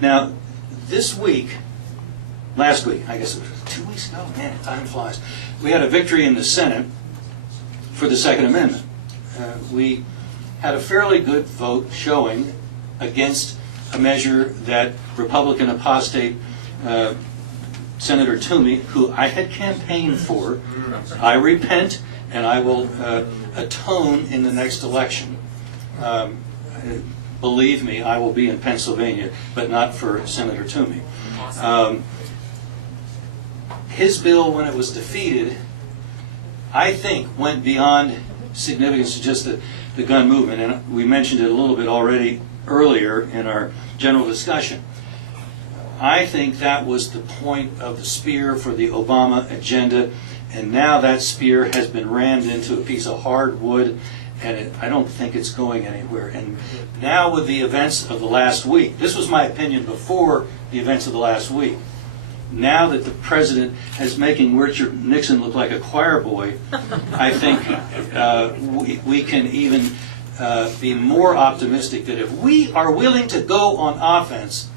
Now, this week, last week, I guess it was 2 weeks ago, man, time flies, we had a victory in the Senate for the Second Amendment. We had a fairly good vote showing against a measure that Republican apostate Senator Thune, who I had campaigned for. I repent and I will atone in the next election. Believe me, I will be in Pennsylvania, but not for Senator Thune. His bill, when it was defeated, I think went beyond significance to just the gun movement, and we mentioned it a little bit already earlier in our general discussion. I think that was the point of the spear for the Obama agenda, and now that spear has been rammed into a piece of hard wood, and I don't think it's going anywhere. And now with the events of the last week, this was my opinion before the events of the last week, now that the president is making Richard Nixon look like a choir boy, I think we can even be more optimistic that if we are willing to go on offense,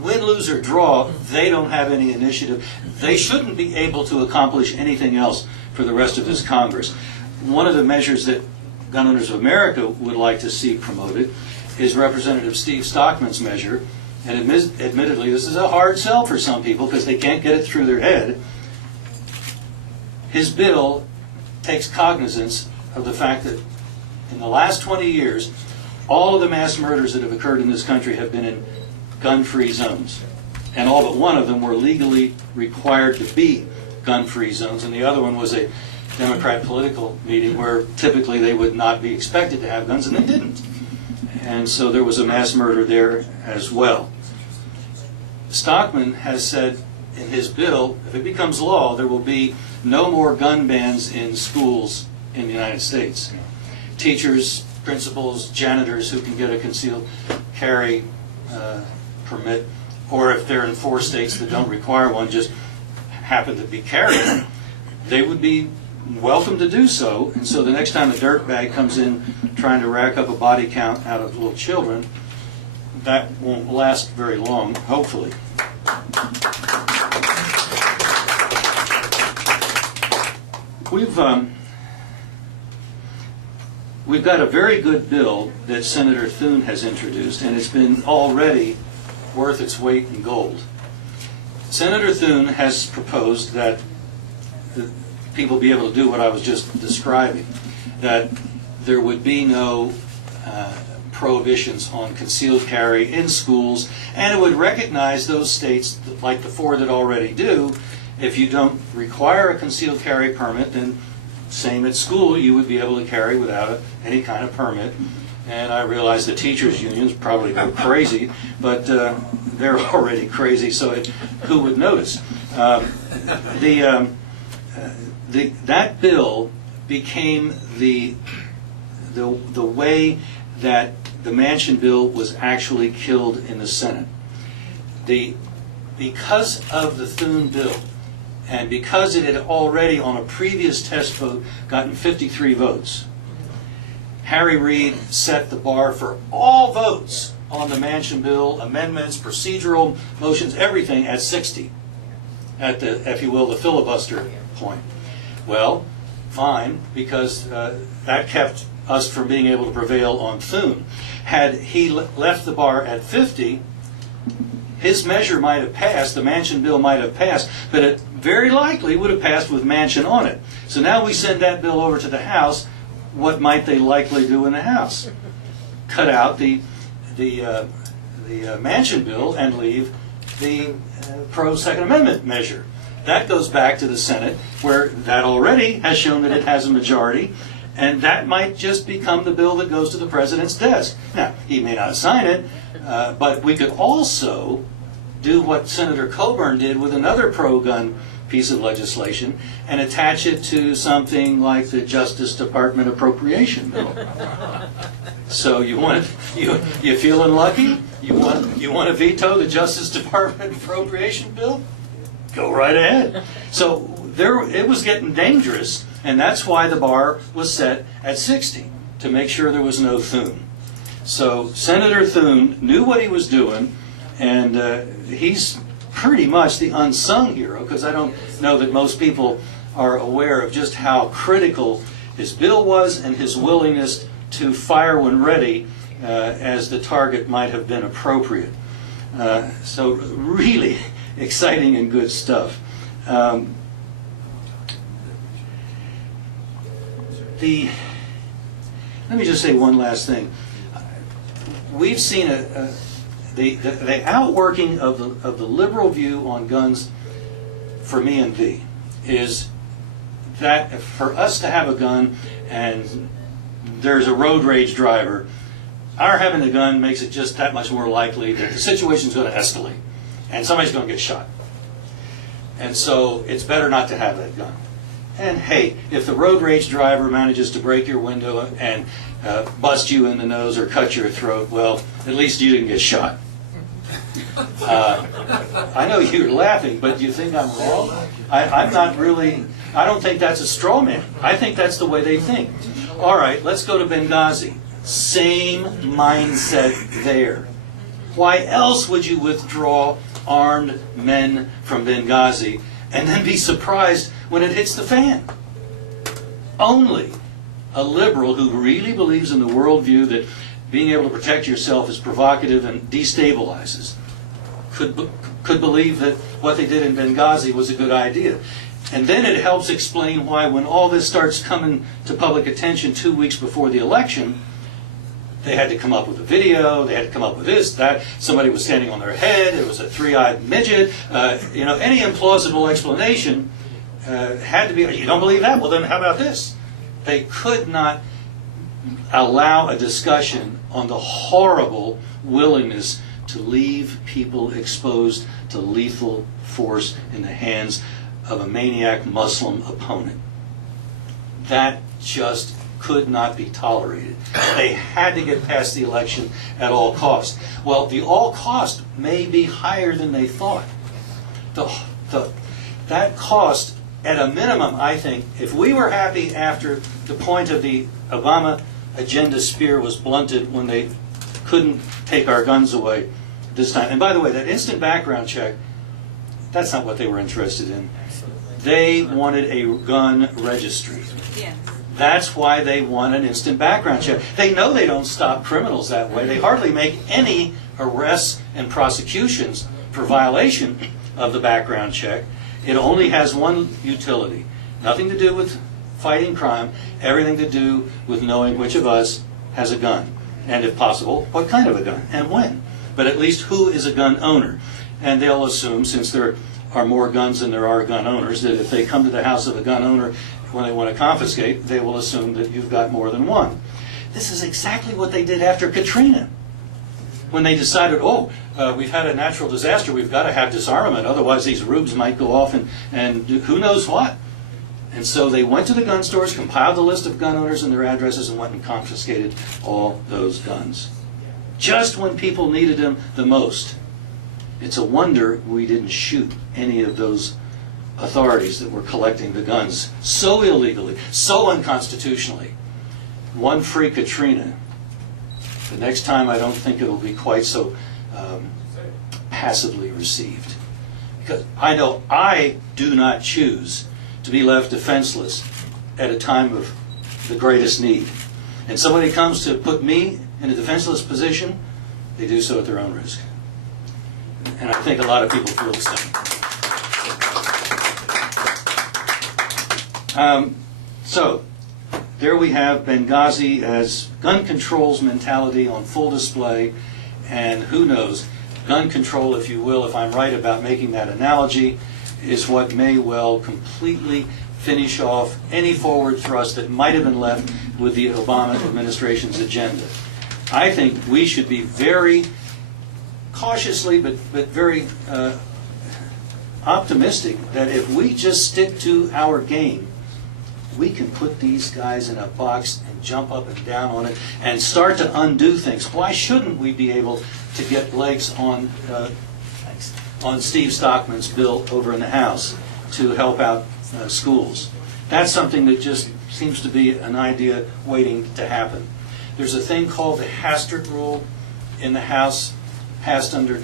win, lose, or draw, they don't have any initiative. They shouldn't be able to accomplish anything else for the rest of this Congress. One of the measures that Gun Owners of America would like to see promoted is Representative Steve Stockman's measure. And admittedly, this is a hard sell for some people because they can't get it through their head. His bill takes cognizance of the fact that in the last 20 years, all of the mass murders that have occurred in this country have been in gun-free zones. And all but one of them were legally required to be gun-free zones. And the other one was a Democrat political meeting where typically they would not be expected to have guns, and they didn't. And so there was a mass murder there as well. Stockman has said in his bill, if it becomes law, there will be no more gun bans in schools in the United States. Teachers, principals, janitors who can get a concealed carry permit, or if they're in 4 states that don't require one, just happen to be carrying, they would be welcome to do so. And so the next time a dirtbag comes in trying to rack up a body count out of little children, that won't last very long, hopefully. We've got a very good bill that Senator Thune has introduced, and it's been already worth its weight in gold. Senator Thune has proposed that people be able to do what I was just describing, that there would be no prohibitions on concealed carry in schools, and it would recognize those states, like the 4 that already do. If you don't require a concealed carry permit, then same at school, you would be able to carry without any kind of permit. And I realize the teachers' unions probably go crazy, but they're already crazy, so who would notice? That bill became the way that the Manchin bill was actually killed in the Senate. Because of the Thune bill, and because it had already on a previous test vote gotten 53 votes, Harry Reid set the bar for all votes on the Manchin bill, amendments, procedural motions, everything at 60, at the, if you will, the filibuster point. Well, fine, because that kept us from being able to prevail on Thune. Had he left the bar at 50, his measure might have passed, the Manchin bill might have passed, but it very likely would have passed with Manchin on it. So now we send that bill over to the House. What might they likely do in the House? Cut out the Manchin bill and leave the pro-Second Amendment measure. That goes back to the Senate, where that already has shown that it has a majority, and that might just become the bill that goes to the president's desk. Now, he may not sign it, but we could also do what Senator Coburn did with another pro-gun piece of legislation and attach it to something like the Justice Department appropriation bill. So you feeling lucky? You want to veto the Justice Department appropriation bill? Go right ahead. So it was getting dangerous, and that's why the bar was set at 60, to make sure there was no Thune. So Senator Thune knew what he was doing, and he's pretty much the unsung hero, because I don't know that most people are aware of just how critical his bill was and his willingness to fire when ready, as the target might have been appropriate. So really exciting and good stuff. Let me just say one last thing. We've seen the outworking of the liberal view on guns for me and V is that for us to have a gun and there's a road rage driver, our having the gun makes it just that much more likely that the situation's going to escalate and somebody's going to get shot. And so it's better not to have that gun. And hey, if the road rage driver manages to break your window and bust you in the nose or cut your throat, well, at least you didn't get shot. I know you're laughing, but do you think I'm wrong? I'm not really, I don't think that's a straw man. I think that's the way they think. All right, let's go to Benghazi. Same mindset there. Why else would you withdraw armed men from Benghazi and then be surprised when it hits the fan? Only a liberal who really believes in the worldview that being able to protect yourself is provocative and destabilizes could believe that what they did in Benghazi was a good idea. And then it helps explain why when all this starts coming to public attention 2 weeks before the election, they had to come up with a video, they had to come up with this, that, somebody was standing on their head, it was a three-eyed midget, any implausible explanation had to be, you don't believe that? Well then how about this? They could not allow a discussion on the horrible willingness to leave people exposed to lethal force in the hands of a maniac Muslim opponent. That just could not be tolerated. They had to get past the election at all cost. Well, the all cost may be higher than they thought. That cost, at a minimum, I think, if we were happy after the point of the Obama agenda spear was blunted when they couldn't take our guns away this time. And by the way, that instant background check, that's not what they were interested in. They wanted a gun registry. Yes. That's why they want an instant background check. They know they don't stop criminals that way. They hardly make any arrests and prosecutions for violation of the background check. It only has one utility. Nothing to do with fighting crime, everything to do with knowing which of us has a gun. And if possible, what kind of a gun and when. But at least who is a gun owner. And they'll assume, since there are more guns than there are gun owners, that if they come to the house of a gun owner when they want to confiscate, they will assume that you've got more than one. This is exactly what they did after Katrina. When they decided, we've had a natural disaster, we've got to have disarmament, otherwise these rubes might go off and do who knows what. And so they went to the gun stores, compiled a list of gun owners and their addresses, and went and confiscated all those guns. Just when people needed them the most. It's a wonder we didn't shoot any of those authorities that were collecting the guns so illegally, so unconstitutionally. One free Katrina. The next time I don't think it'll be quite so passively received. Because I know I do not choose to be left defenseless at a time of the greatest need. And somebody comes to put me in a defenseless position, they do so at their own risk. And I think a lot of people feel the same. So, there we have Benghazi as gun control's mentality on full display, and who knows, gun control, if you will, if I'm right about making that analogy, is what may well completely finish off any forward thrust that might have been left with the Obama administration's agenda. I think we should be very cautiously but very optimistic that if we just stick to our game, we can put these guys in a box and jump up and down on it and start to undo things. Why shouldn't we be able to get legs on Steve Stockman's bill over in the House to help out schools? That's something that just seems to be an idea waiting to happen. There's a thing called the Hastert Rule in the House, passed under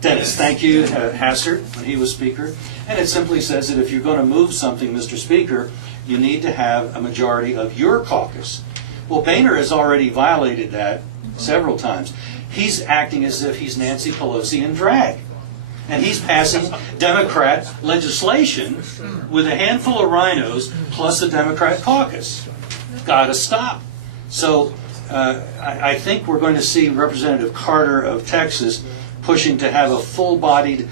Dennis, thank you, Hastert, when he was Speaker. And it simply says that if you're going to move something, Mr. Speaker, you need to have a majority of your caucus. Well, Boehner has already violated that several times. He's acting as if he's Nancy Pelosi in drag. And he's passing Democrat legislation with a handful of rhinos plus the Democrat caucus. Got to stop. So I think we're going to see Representative Carter of Texas pushing to have a full-bodied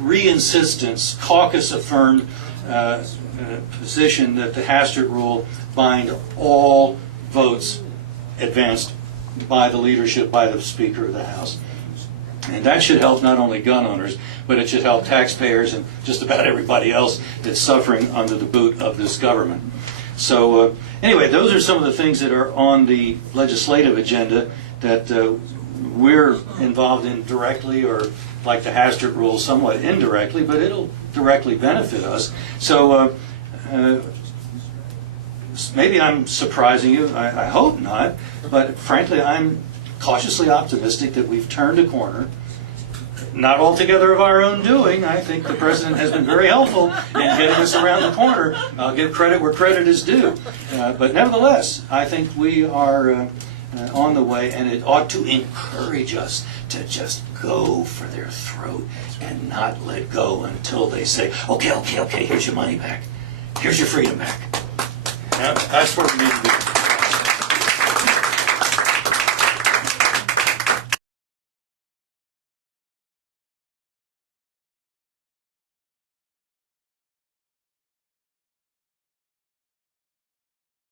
re-insistence, caucus-affirmed position that the Hastert Rule bind all votes advanced by the leadership, by the Speaker of the House. And that should help not only gun owners, but it should help taxpayers and just about everybody else that's suffering under the boot of this government. So anyway, those are some of the things that are on the legislative agenda that we're involved in directly, or like the Hastert Rule, somewhat indirectly, but it'll directly benefit us. So maybe I'm surprising you, I hope not, but frankly I'm cautiously optimistic that we've turned a corner. Not altogether of our own doing. I think the President has been very helpful in getting us around the corner. I'll give credit where credit is due. But nevertheless, I think we are on the way, and it ought to encourage us to just go for their throat and not let go until they say, okay, here's your money back. Here's your freedom back. That's where we need to be.